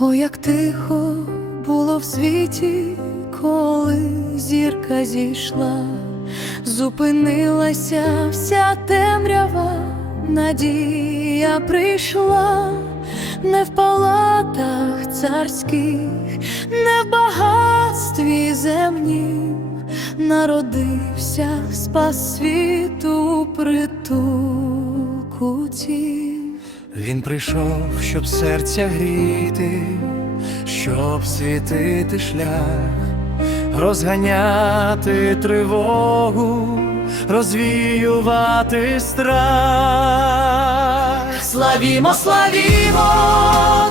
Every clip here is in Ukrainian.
О, як тихо було в світі, коли зірка зійшла, зупинилася вся темрява, надія прийшла, не в палатах царських, не в багатстві земнім, народився спас світу притулку тім. Він прийшов, щоб серця гріти, щоб світити шлях, розганяти тривогу, розвіювати страх. Славімо, славімо,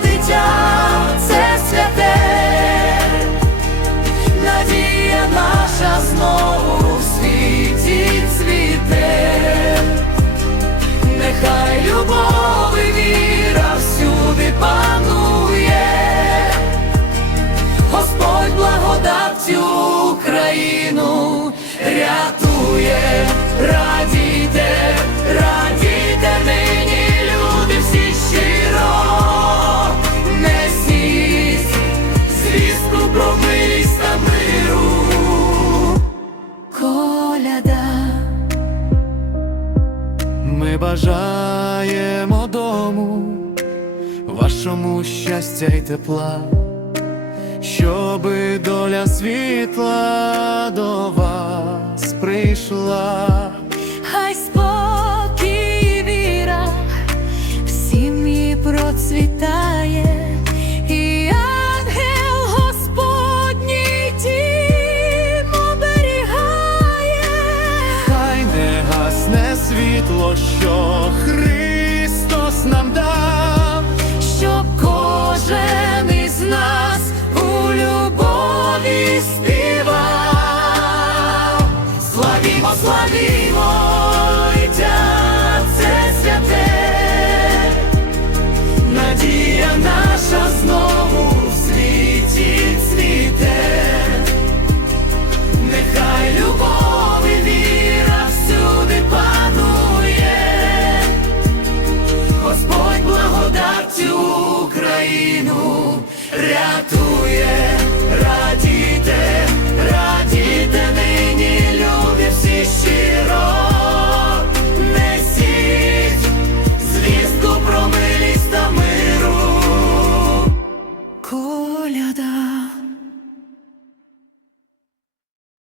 дитя, це святе, надія наша знову в світі цвіте, нехай любов Ми бажаємо дому, вашому щастя й тепла, щоби доля світла до вас прийшла. Хай спокій віра в сім'ї процвітає, світло, що Христос нам дав. щоб кожен із нас у любові співав. Славімо, славімо, рятуй.